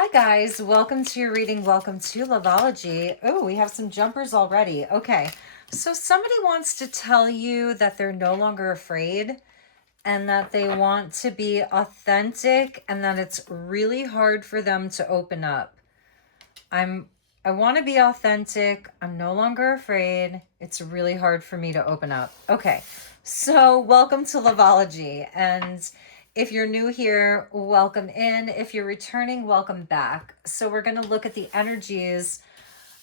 Hi guys, welcome to your reading. Welcome to loveology. Oh, we have some jumpers already. Okay, so somebody wants to tell you that they're no longer afraid and that they want to be authentic and that it's really hard for them to open up. I want to be authentic. I'm no longer afraid. It's really hard for me to open up. Okay. So, welcome to loveology, and if you're new here, welcome in. If you're returning, welcome back. So, we're going to look at the energies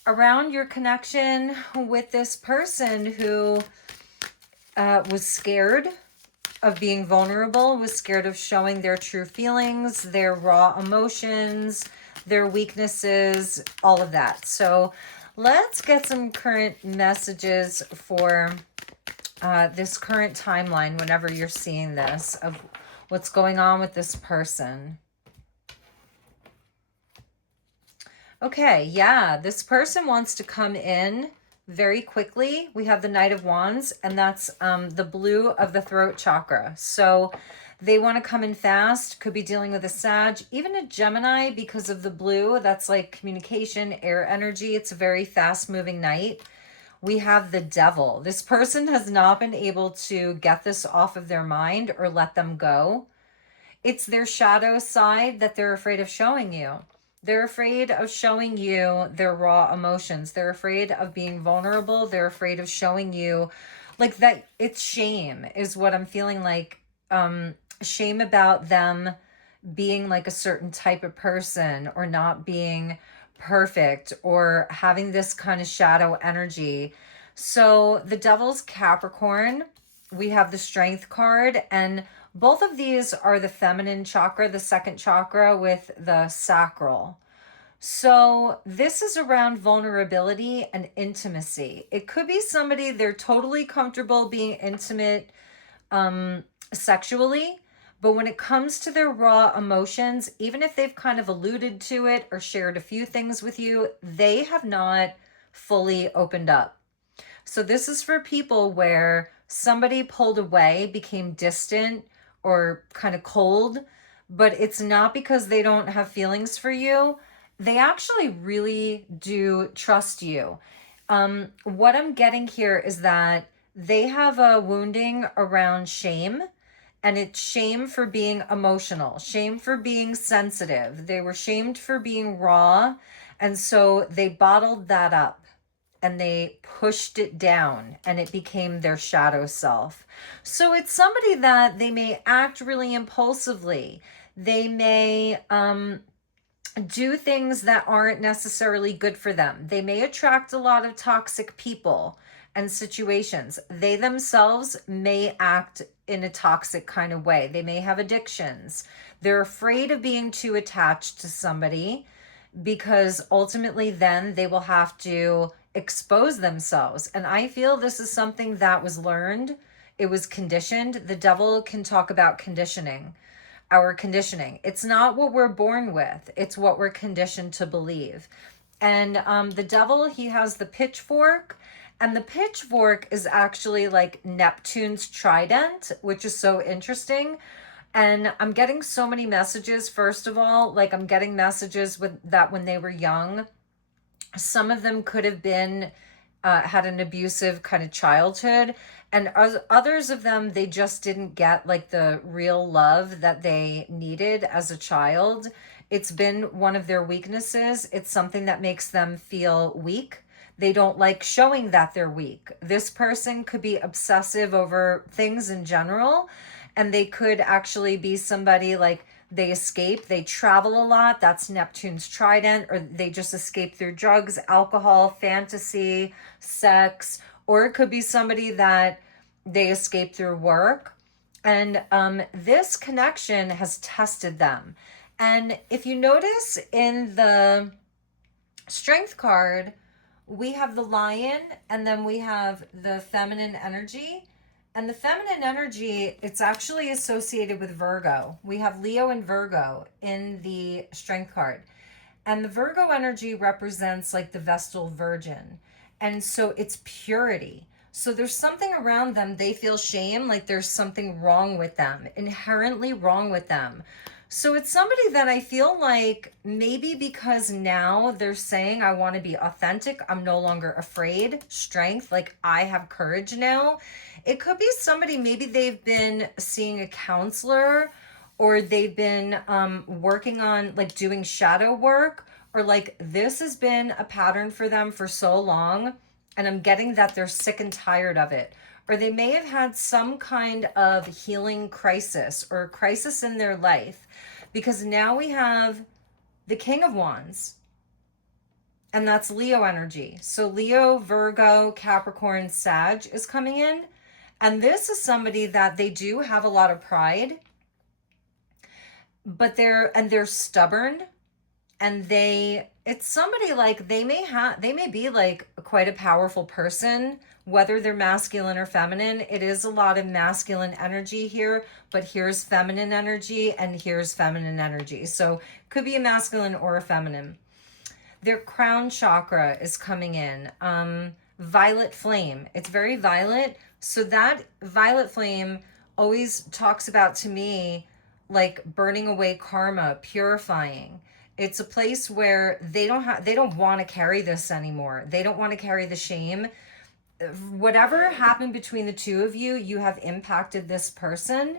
around your connection with this person who was scared of being vulnerable, was scared of showing their true feelings, their raw emotions, their weaknesses, all of that. So let's get some current messages for this current timeline whenever you're seeing this of what's going on with this person. Okay, yeah, this person wants to come in very quickly. We have the Knight of Wands, and that's the blue of the throat chakra. So they want to come in fast, could be dealing with a Sag, even a Gemini because of the blue. That's like communication, air energy. It's a very fast moving night. We have the Devil. This person has not been able to get this off of their mind or let them go. It's their shadow side that they're afraid of showing you. They're afraid of showing you their raw emotions. They're afraid of being vulnerable. They're afraid of showing you like that. It's shame is what I'm feeling like. Shame about them being like a certain type of person or not being perfect or having this kind of shadow energy. So the Devil's Capricorn, we have the Strength card, and both of these are the feminine chakra, the second chakra with the sacral. So this is around vulnerability and intimacy. It could be somebody they're totally comfortable being intimate sexually, but when it comes to their raw emotions, even if they've kind of alluded to it or shared a few things with you, they have not fully opened up. So this is for people where somebody pulled away, became distant or kind of cold, but it's not because they don't have feelings for you. They actually really do trust you. What I'm getting here is that they have a wounding around shame, and it's shame for being emotional, shame for being sensitive. They were shamed for being raw, and so they bottled that up and they pushed it down and it became their shadow self. So it's somebody that they may act really impulsively. They may do things that aren't necessarily good for them. They may attract a lot of toxic people and situations. They themselves may act in a toxic kind of way. They may have addictions. They're afraid of being too attached to somebody because ultimately then they will have to expose themselves. And I feel this is something that was learned. It was conditioned. The Devil can talk about conditioning, our conditioning. It's not what we're born with, it's what we're conditioned to believe. And the Devil, he has the pitchfork. And the pitchfork is actually like Neptune's trident, which is so interesting. And I'm getting so many messages. First of all, like I'm getting messages with that when they were young. Some of them could have been had an abusive kind of childhood, and others of them they just didn't get like the real love that they needed as a child. It's been one of their weaknesses. It's something that makes them feel weak. They don't like showing that they're weak. This person could be obsessive over things in general, and they could actually be somebody like they escape, they travel a lot. That's Neptune's trident, or they just escape through drugs, alcohol, fantasy, sex, or it could be somebody that they escape through work. And this connection has tested them. And if you notice in the Strength card, we have the Lion and then we have the feminine energy. And the feminine energy, it's actually associated with Virgo. We have Leo and Virgo in the Strength card. And the Virgo energy represents like the Vestal Virgin. And so it's purity. So there's something around them. They feel shame, like there's something wrong with them, inherently wrong with them. So it's somebody that I feel like maybe because now they're saying, I want to be authentic, I'm no longer afraid, strength, like I have courage now. It could be somebody, maybe they've been seeing a counselor, or they've been working on like doing shadow work, or like this has been a pattern for them for so long. And I'm getting that they're sick and tired of it. Or they may have had some kind of healing crisis or crisis in their life, because now we have the King of Wands, and that's Leo energy. So Leo, Virgo, Capricorn, Sag is coming in. And this is somebody that they do have a lot of pride, but they're stubborn, and it's somebody like they may be like quite a powerful person, whether they're masculine or feminine. It is a lot of masculine energy here, but here's feminine energy and here's feminine energy, so could be a masculine or a feminine. Their crown chakra is coming in. Violet flame, it's very violet. So that violet flame always talks about to me like burning away karma, purifying. It's a place where they don't want to carry this anymore. They don't want to carry the shame. Whatever happened between the two of you, you have impacted this person,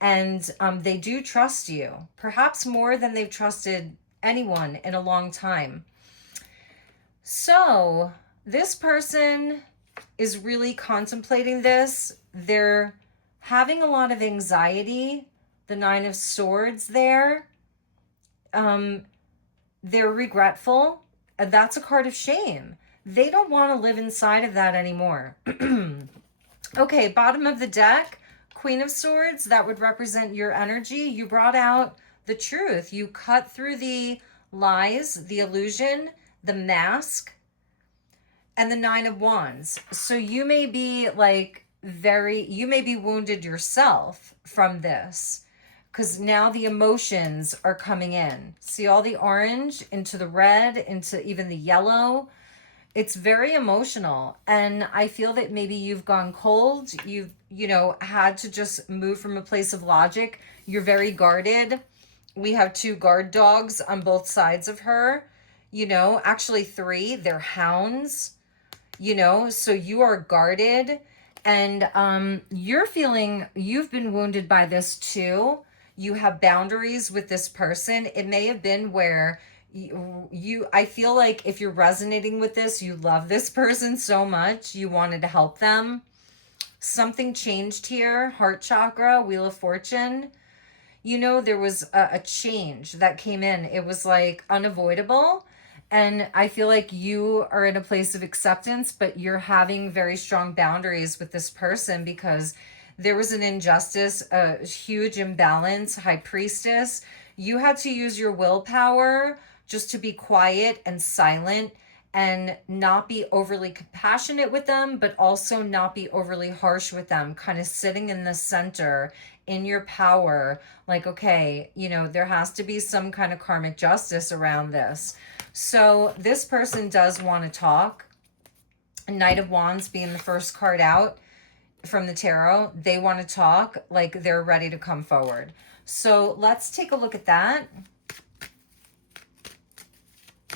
and they do trust you, perhaps more than they've trusted anyone in a long time. So this person is really contemplating this. They're having a lot of anxiety. The Nine of Swords there. They're regretful. And that's a card of shame. They don't want to live inside of that anymore. Okay, bottom of the deck, Queen of Swords, that would represent your energy. You brought out the truth. You cut through the lies, the illusion, the mask, and the Nine of Wands. So you may be like you may be wounded yourself from this, because now the emotions are coming in. See all the orange into the red, into even the yellow. It's very emotional. And I feel that maybe you've gone cold. You've, had to just move from a place of logic. You're very guarded. We have 2 guard dogs on both sides of her, actually 3. They're hounds, so you are guarded. And you're feeling you've been wounded by this too. You have boundaries with this person. It may have been where I feel like if you're resonating with this, you love this person so much, you wanted to help them. Something changed here. Heart chakra, Wheel of Fortune. There was a change that came in. It was like unavoidable. And I feel like you are in a place of acceptance, but you're having very strong boundaries with this person because there was an injustice, a huge imbalance. High Priestess, you had to use your willpower just to be quiet and silent and not be overly compassionate with them, but also not be overly harsh with them, kind of sitting in the center in your power. Like, okay, there has to be some kind of karmic justice around this. So this person does want to talk. Knight of Wands being the first card out from the tarot. They want to talk, like they're ready to come forward. So let's take a look at that.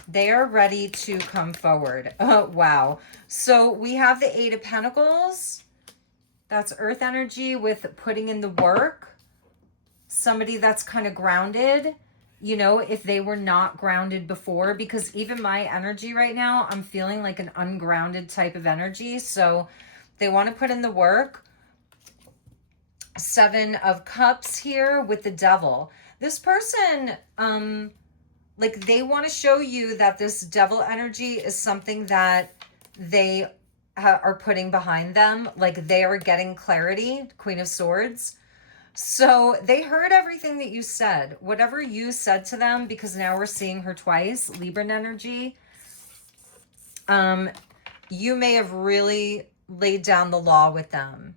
They are ready to come forward. Oh, wow. So we have the 8 of Pentacles. That's earth energy with putting in the work. Somebody that's kind of grounded, if they were not grounded before, because even my energy right now, I'm feeling like an ungrounded type of energy. So they want to put in the work. 7 of Cups here with the Devil. This person, like they want to show you that this devil energy is something that they are putting behind them. Like they are getting clarity. Queen of Swords. So they heard everything that you said, whatever you said to them, because now we're seeing her twice. Libran energy. You may have really laid down the law with them,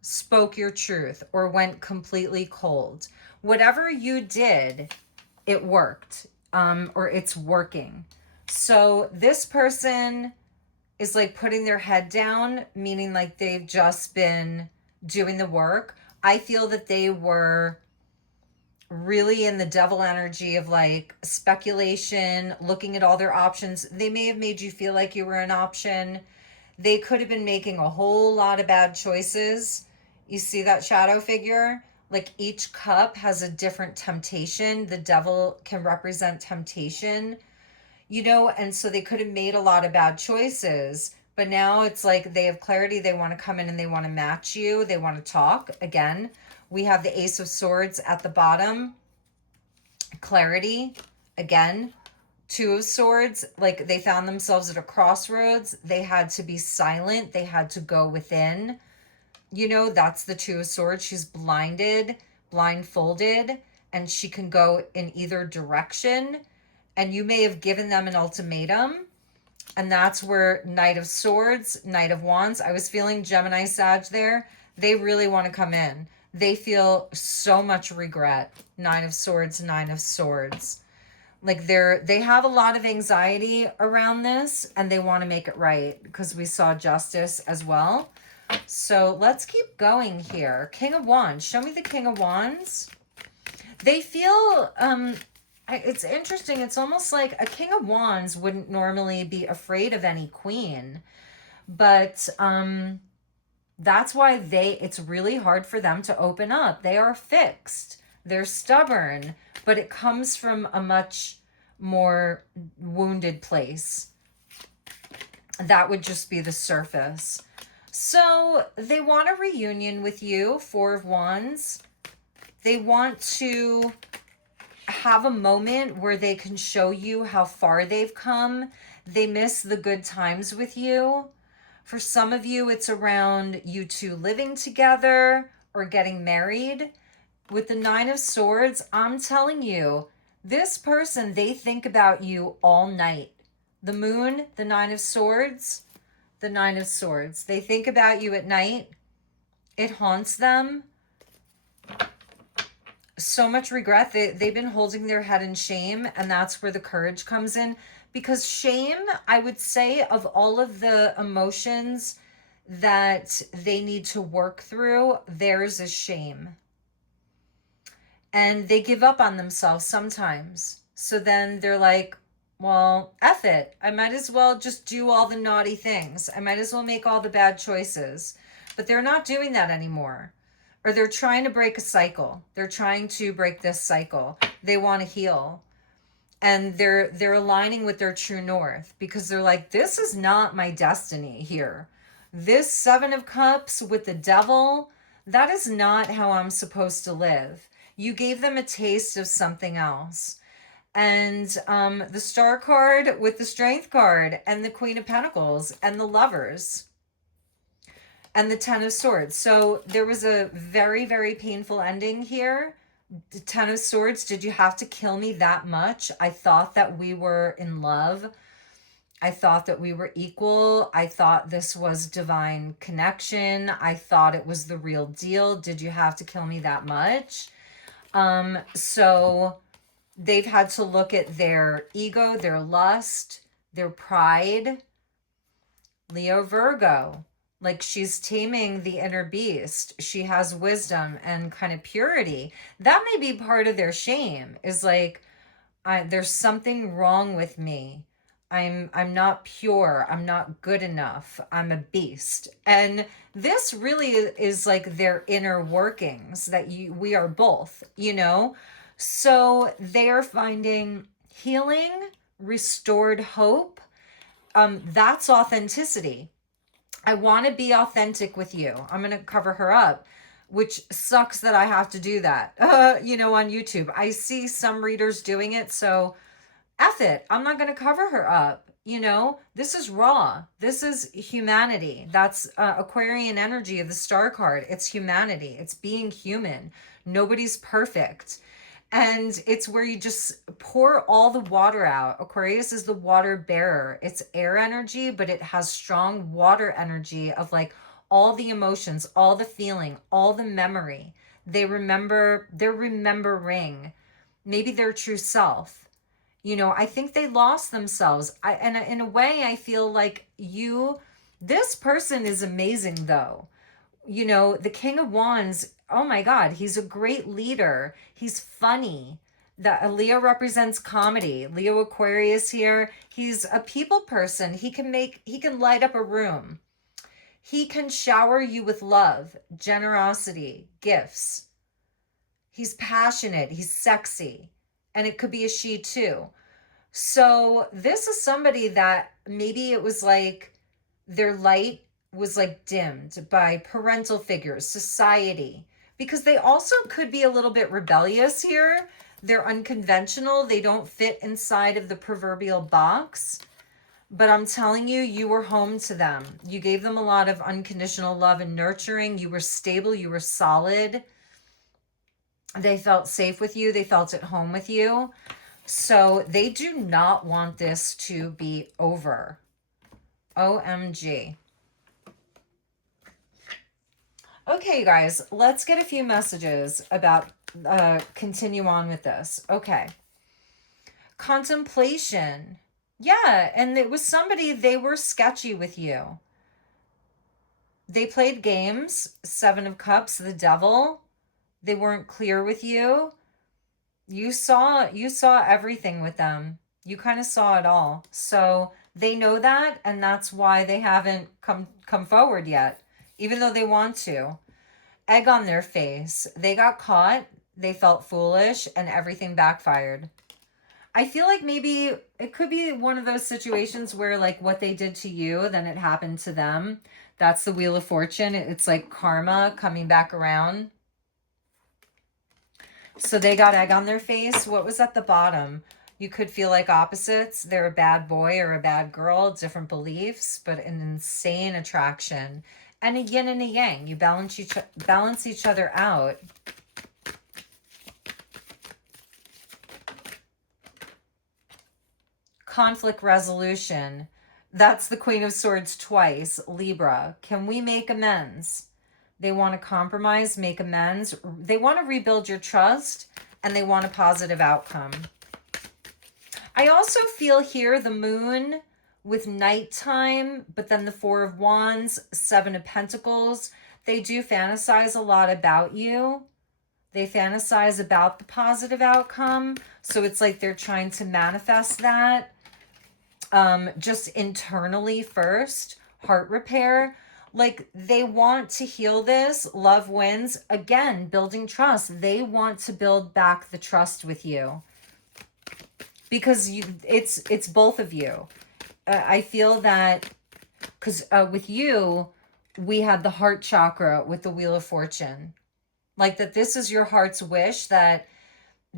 spoke your truth, or went completely cold. Whatever you did, it worked. Or it's working. So this person is like putting their head down, meaning like they've just been doing the work. I feel that they were really in the devil energy of like speculation, looking at all their options. They may have made you feel like you were an option. They could have been making a whole lot of bad choices. You see that shadow figure? Like each cup has a different temptation. The devil can represent temptation, you know, and so they could have made a lot of bad choices. But now it's like they have clarity. They want to come in and they want to match you. They want to talk. Again, we have the Ace of Swords at the bottom. Clarity. Again, Two of Swords. Like they found themselves at a crossroads. They had to be silent. They had to go within. You know, that's the Two of Swords. She's blinded, blindfolded, and she can go in either direction. And you may have given them an ultimatum. And that's where Knight of Swords, Knight of Wands. I was feeling Gemini Sag there. They really want to come in. They feel so much regret. Nine of Swords, Nine of Swords. Like they have a lot of anxiety around this and they want to make it right because we saw justice as well. So let's keep going here. King of Wands. Show me the King of Wands. They feel it's interesting. It's almost like a King of Wands wouldn't normally be afraid of any queen, but that's why it's really hard for them to open up. They are fixed. They're stubborn, but it comes from a much more wounded place. That would just be the surface. So they want a reunion with you, Four of Wands. They want to have a moment where they can show you how far they've come. They miss the good times with you. For some of you, it's around you two living together or getting married. With the Nine of Swords, I'm telling you, this person, they think about you all night. The Moon, the Nine of Swords, the Nine of Swords. They think about you at night. It haunts them. So much regret. They've been holding their head in shame, and that's where the courage comes in. Because shame, I would say, of all of the emotions that they need to work through, theirs is shame. And they give up on themselves sometimes. So then they're like, well, F it. I might as well just do all the naughty things. I might as well make all the bad choices. But they're not doing that anymore. Or they're trying to break a cycle. They're trying to break this cycle. They want to heal. And they're aligning with their true north because they're like, this is not my destiny here. This Seven of Cups with the devil, that is not how I'm supposed to live. You gave them a taste of something else. And the Star card with the Strength card and the Queen of Pentacles and the Lovers and the Ten of Swords. So there was a very, very painful ending here. The Ten of Swords, did you have to kill me that much? I thought that we were in love. I thought that we were equal. I thought this was divine connection. I thought it was the real deal. Did you have to kill me that much? So they've had to look at their ego, their lust, their pride. Leo, Virgo. Like she's taming the inner beast. She has wisdom and kind of purity. That may be part of their shame, is like, there's something wrong with me. I'm not pure. I'm not good enough. I'm a beast. And this really is like their inner workings that we are both, you know? So they are finding healing, restored hope. That's authenticity. I want to be authentic with you. I'm going to cover her up, which sucks that I have to do that, you know, on YouTube. I see some readers doing it, so F it. I'm not going to cover her up. You know, this is raw. This is humanity. That's Aquarian energy of the Star card. It's humanity. It's being human. Nobody's perfect. And it's where you just pour all the water out. Aquarius is the water bearer. It's air energy, but it has strong water energy of like all the emotions, all the feeling, all the memory. They're remembering maybe their true self. You know, I think they lost themselves. And in a way, I feel like this person is amazing though. You know, the King of Wands, oh my God, he's a great leader. He's funny. The Leo represents comedy. Leo Aquarius here. He's a people person. He can light up a room. He can shower you with love, generosity, gifts. He's passionate. He's sexy. And it could be a she too. So this is somebody that maybe it was like their light was like dimmed by parental figures, society, because they also could be a little bit rebellious here. They're unconventional. They don't fit inside of the proverbial box. But I'm telling you, you were home to them. You gave them a lot of unconditional love and nurturing. You were stable. You were solid. They felt safe with you. They felt at home with you. So they do not want this to be over. OMG. Okay, you guys, let's get a few messages about continue on with this. Okay. Contemplation. Yeah, and it was somebody, they were sketchy with you. They played games, Seven of Cups, the devil. They weren't clear with you. You saw everything with them. You kind of saw it all. So they know that, and that's why they haven't come forward yet, even though they want to. Egg on their face. They got caught. They felt foolish, and everything backfired. I feel like maybe it could be one of those situations where like what they did to you, then it happened to them. That's the Wheel of Fortune. It's like karma coming back around. So they got egg on their face. What was at the bottom? You could feel like opposites. They're a bad boy or a bad girl, different beliefs, but an insane attraction. And a yin and a yang. You balance each other out. Conflict resolution. That's the Queen of Swords twice. Libra. Can we make amends? They want to compromise, make amends. They want to rebuild your trust, and they want a positive outcome. I also feel here the moon with nighttime, but then the Four of Wands, Seven of Pentacles. They do fantasize a lot about you. They fantasize about the positive outcome. So it's like they're trying to manifest that just internally first. Heart repair. Like they want to heal this. Love wins. Again, building trust. They want to build back the trust with you. Because it's both of you. I feel that because with you, we had the heart chakra with the Wheel of Fortune. Like that this is your heart's wish that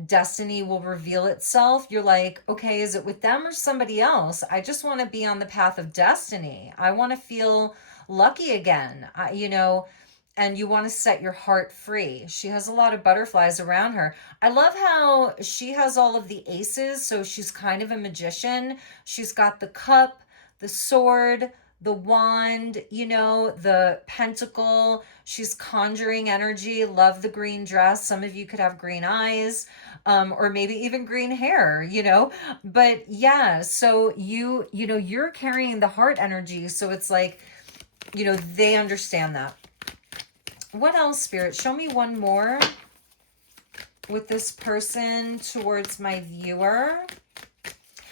destiny will reveal itself. You're like, okay, is it with them or somebody else? I just want to be on the path of destiny. I want to feel lucky again, and you want to set your heart free. She has a lot of butterflies around her. I love how she has all of the aces, so she's kind of a magician. She's got the cup, the sword, the wand, the pentacle. She's conjuring energy. Love the green dress. Some of you could have green eyes, or maybe even green hair, But yeah, so you're carrying the heart energy. So it's like, they understand that. What else, Spirit? Show me one more with this person towards my viewer.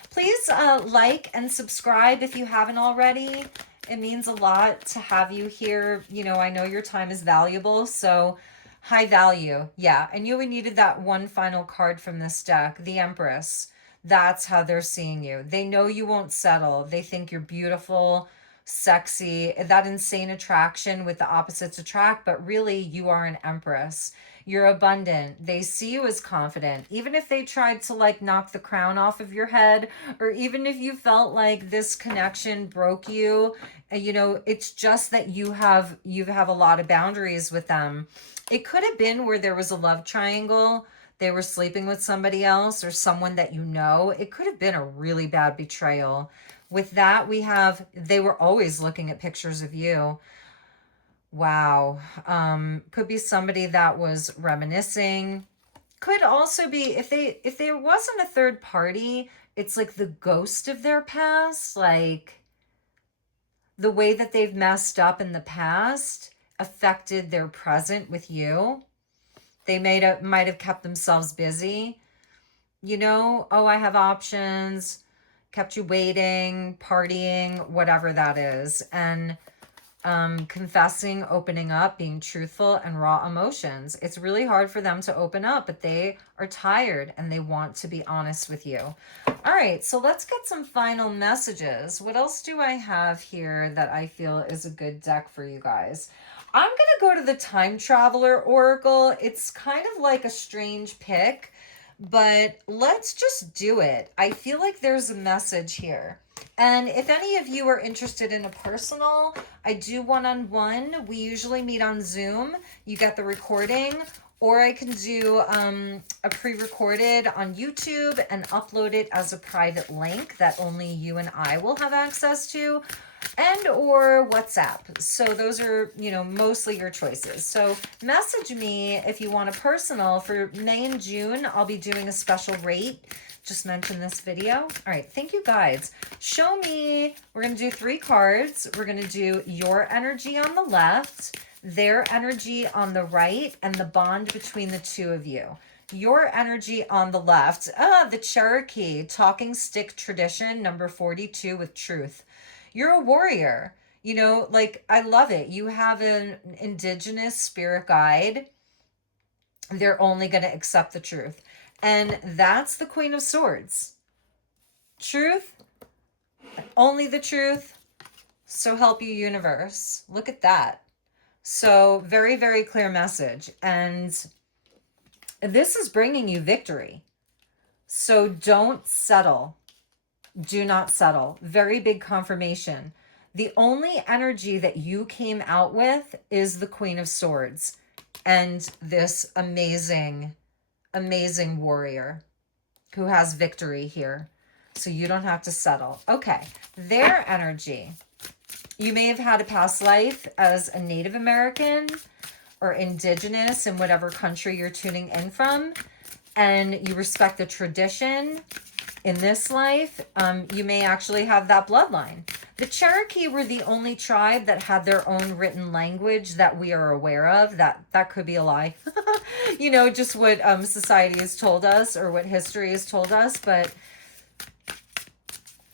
Please like and subscribe if you haven't already. It means a lot to have you here. I know your time is valuable, so high value. Yeah, I knew we needed that one final card from this deck, the Empress. That's how they're seeing you. They know you won't settle. They think you're beautiful, sexy, that insane attraction with the opposites attract, but really you are an Empress. You're abundant. They see you as confident. Even if they tried to like knock the crown off of your head, or even if you felt like this connection broke you, it's just that you have a lot of boundaries with them. It could have been where there was a love triangle. They were sleeping with somebody else or someone that It could have been a really bad betrayal. With that, they were always looking at pictures of you. Wow. Could be somebody that was reminiscing. Could also be, if there wasn't a third party, it's like the ghost of their past, like the way that they've messed up in the past. affected their present with you. They might have kept themselves busy. You know, oh, I have options, kept you waiting, partying, whatever that is. And confessing, opening up, being truthful, and raw emotions. It's really hard for them to open up, but they are tired and they want to be honest with you. All right, so let's get some final messages. What else do I have here that I feel is a good deck for you guys? I'm going to go to the Time Traveler Oracle. It's kind of like a strange pick, but let's just do it. I feel like there's a message here. And if any of you are interested in a personal, I do one-on-one. We usually meet on Zoom. You get the recording, or I can do a pre-recorded on YouTube and upload it as a private link that only you and I will have access to, and or WhatsApp. So those are, you know, mostly your choices. So message me if you want a personal. For May and June, I'll be doing a special rate. Just mentioned this video. All right, thank you guys. Show me, we're gonna do 3 cards. We're gonna do your energy on the left, their energy on the right, and the bond between the two of you. Your energy on the left, the Cherokee, talking stick tradition, number 42 with truth. You're a warrior. You know, like, I love it. You have an indigenous spirit guide. They're only going to accept the truth. And that's the Queen of Swords. Truth, only the truth. So help you, universe. Look at that. So very, very clear message. And this is bringing you victory. So don't settle. Do not settle. Very big confirmation. The only energy that you came out with is the Queen of Swords and this amazing, amazing warrior who has victory here. So you don't have to settle. Okay, their energy. You may have had a past life as a Native American or indigenous in whatever country you're tuning in from, and you respect the tradition. In this life, you may actually have that bloodline. The Cherokee were the only tribe that had their own written language that we are aware of. That could be a lie. You know, just what society has told us or what history has told us. But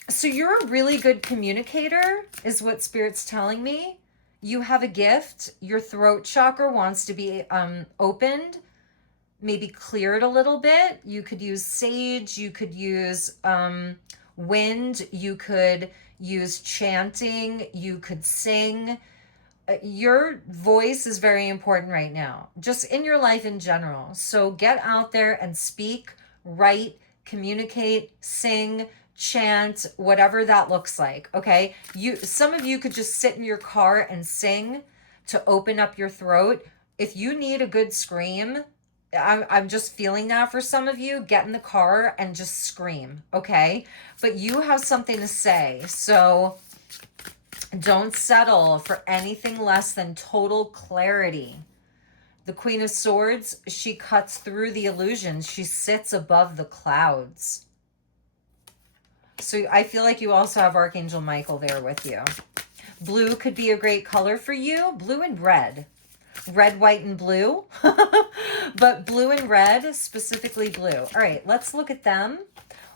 so you're a really good communicator is what Spirit's telling me. You have a gift. Your throat chakra wants to be opened. Maybe clear it a little bit. You could use sage, you could use wind, you could use chanting, you could sing. Your voice is very important right now, just in your life in general. So get out there and speak, write, communicate, sing, chant, whatever that looks like, okay? Some of you could just sit in your car and sing to open up your throat. If you need a good scream, I'm just feeling that for some of you, get in the car and just scream, okay? But you have something to say, so don't settle for anything less than total clarity. The Queen of Swords, she cuts through the illusions. She sits above the clouds. So I feel like you also have Archangel Michael there with you. Blue could be a great color for you. Blue and red. Red, white, and blue. But blue and red, specifically blue. All right, let's look at them.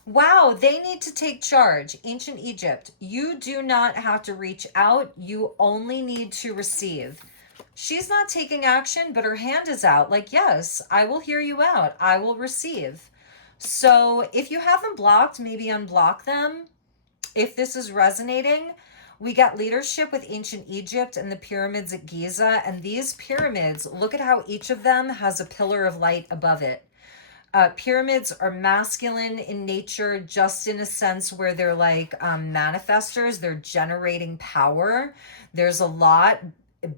Wow, they need to take charge. Ancient Egypt, you do not have to reach out. You only need to receive. She's not taking action, but her hand is out. Like, yes, I will hear you out. I will receive. So if you have them blocked, maybe unblock them. If this is resonating, we got leadership with ancient Egypt and the pyramids at Giza. And these pyramids, look at how each of them has a pillar of light above it. Pyramids are masculine in nature, just in a sense where they're like manifestors. They're generating power. There's a lot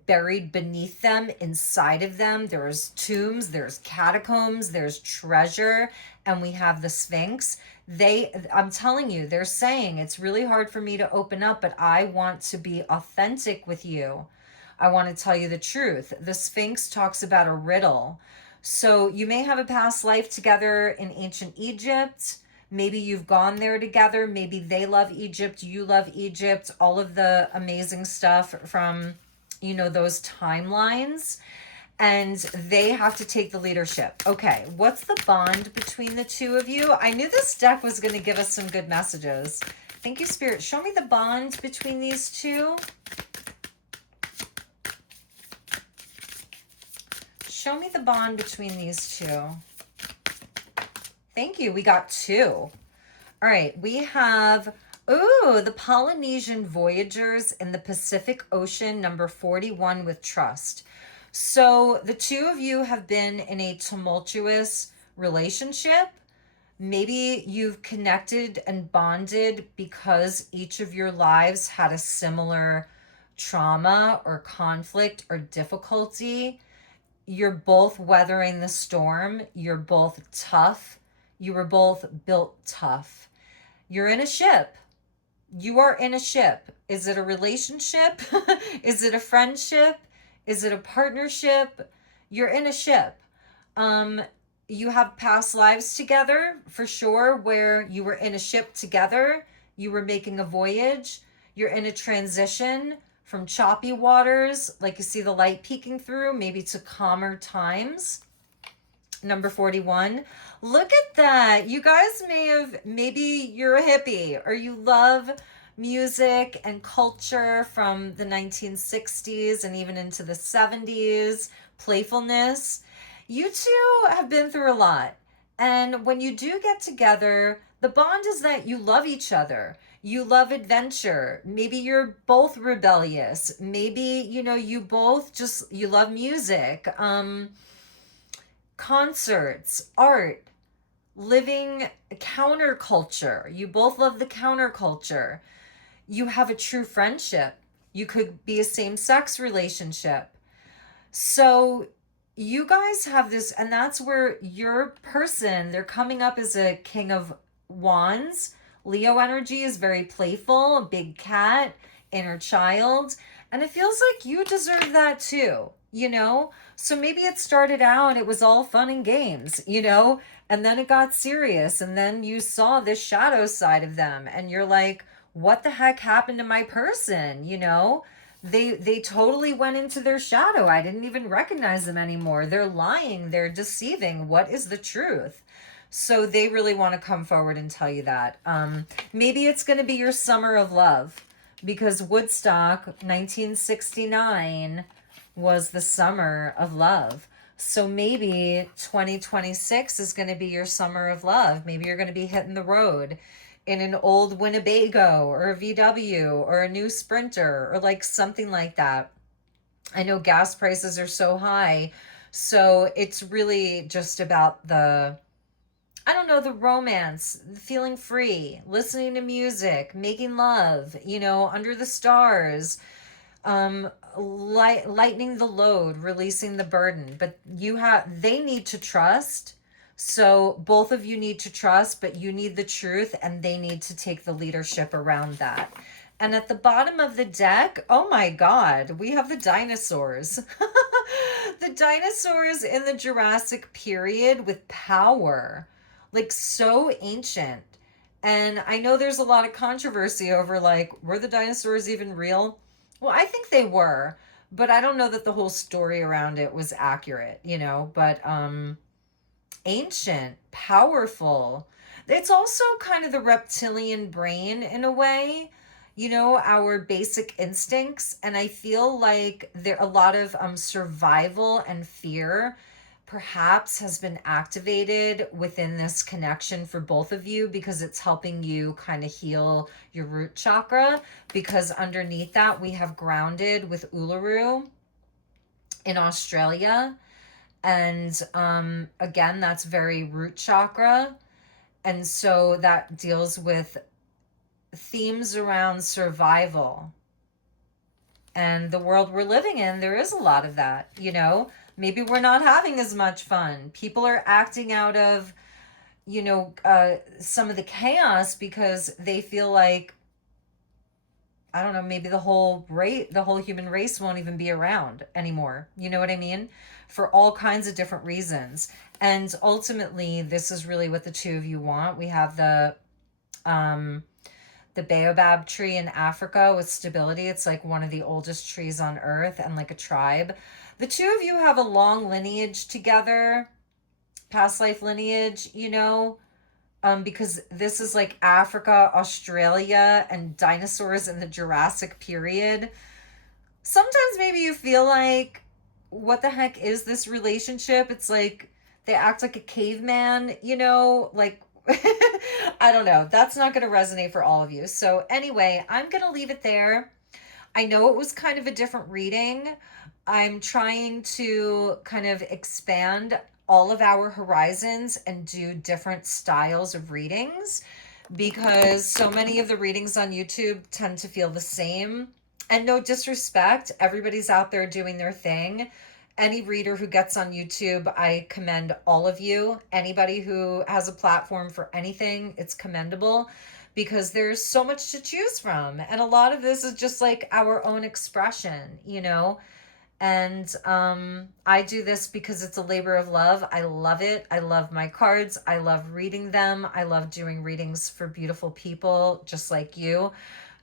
buried beneath them, inside of them. There's tombs, there's catacombs, there's treasure, and we have the Sphinx. I'm telling you, they're saying it's really hard for me to open up, but I want to be authentic with you. I want to tell you the truth. The Sphinx talks about a riddle. So you may have a past life together in ancient Egypt. Maybe you've gone there together. Maybe they love Egypt, you love Egypt, all of the amazing stuff from those timelines, and they have to take the leadership. Okay, what's the bond between the two of you? I knew this deck was going to give us some good messages. Thank you, Spirit. Show me the bond between these two. Show me the bond between these two. Thank you. We got 2. All right, we have, the Polynesian Voyagers in the Pacific Ocean, number 41 with trust. So the two of you have been in a tumultuous relationship. Maybe you've connected and bonded because each of your lives had a similar trauma or conflict or difficulty. You're both weathering the storm. You're both tough. You were both built tough. You're in a ship. You are in a ship. Is it a relationship? Is it a friendship? Is it a partnership? You're in a ship. You have past lives together for sure, where you were in a ship together. You were making a voyage. You're in a transition from choppy waters, like you see the light peeking through, maybe to calmer times. Number 41. Look at that. You guys maybe you're a hippie, or you love music and culture from the 1960s and even into the 70s, playfulness. You two have been through a lot. And when you do get together, the bond is that you love each other. You love adventure. Maybe you're both rebellious. Maybe, you both you love music, concerts, art, living counterculture. You both love the counterculture. You have a true friendship. You could be a same-sex relationship. So you guys have this, and that's where your person, they're coming up as a King of Wands. Leo energy is very playful, a big cat, inner child. And it feels like you deserve that too, So maybe it started out, it was all fun and games, and then it got serious. And then you saw this shadow side of them and you're like, what the heck happened to my person? They totally went into their shadow. I didn't even recognize them anymore. They're lying, they're deceiving. What is the truth? So they really want to come forward and tell you that. Maybe it's going to be your summer of love, because Woodstock 1969 was the summer of love. So maybe 2026 is going to be your summer of love. Maybe you're going to be hitting the road in an old Winnebago or a VW or a new Sprinter or like something like that. I know gas prices are so high. So it's really just about the romance, feeling free, listening to music, making love, under the stars, lightening the load, releasing the burden. But they need to trust. So both of you need to trust, but you need the truth, and they need to take the leadership around that. And at the bottom of the deck, oh my God, we have the dinosaurs. The dinosaurs in the Jurassic period with power, like so ancient. And I know there's a lot of controversy over like, were the dinosaurs even real? Well, I think they were, but I don't know that the whole story around it was accurate, but ancient, powerful. It's also kind of the reptilian brain in a way, our basic instincts. And I feel like there a lot of survival and fear perhaps has been activated within this connection for both of you, because it's helping you kind of heal your root chakra, because underneath that we have grounded with Uluru in Australia. And again, that's very root chakra. And so that deals with themes around survival. And the world we're living in, there is a lot of that, Maybe we're not having as much fun. People are acting out of, some of the chaos because they feel like, I don't know, maybe the whole human race won't even be around anymore. You know what I mean? For all kinds of different reasons. And ultimately, this is really what the two of you want. We have the the baobab tree in Africa with stability. It's like one of the oldest trees on earth and like a tribe. The two of you have a long lineage together, past life lineage, you know, because this is like Africa, Australia, and dinosaurs in the Jurassic period. Sometimes maybe you feel like, what the heck is this relationship? It's like they act like a caveman, you know, like I don't know. That's not going to resonate for all of you. So, anyway, I'm going to leave it there. I know it was kind of a different reading. I'm trying to kind of expand all of our horizons and do different styles of readings because so many of the readings on YouTube tend to feel the same. And no disrespect, everybody's out there doing their thing. Any reader who gets on YouTube, I commend all of you. Anybody who has a platform for anything, it's commendable because there's so much to choose from. And a lot of this is just like our own expression, you know? And I do this because it's a labor of love. I love it. I love my cards. I love reading them. I love doing readings for beautiful people just like you.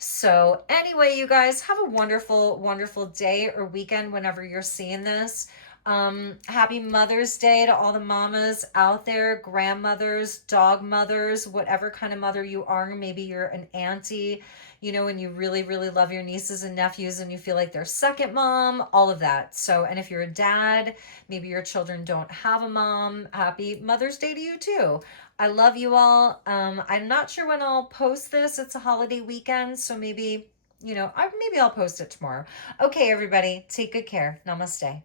So, anyway, you guys have a wonderful, wonderful day or weekend whenever you're seeing this. Happy Mother's Day to all the mamas out there, grandmothers, dog mothers, whatever kind of mother you are. Maybe you're an auntie, you know, and you really, really love your nieces and nephews and you feel like they're second mom, all of that. So, and if you're a dad, maybe your children don't have a mom, happy Mother's Day to you too. I love you all. I'm not sure when I'll post this. It's a holiday weekend, so maybe, you know, maybe I'll post it tomorrow. Okay, everybody, take good care. Namaste.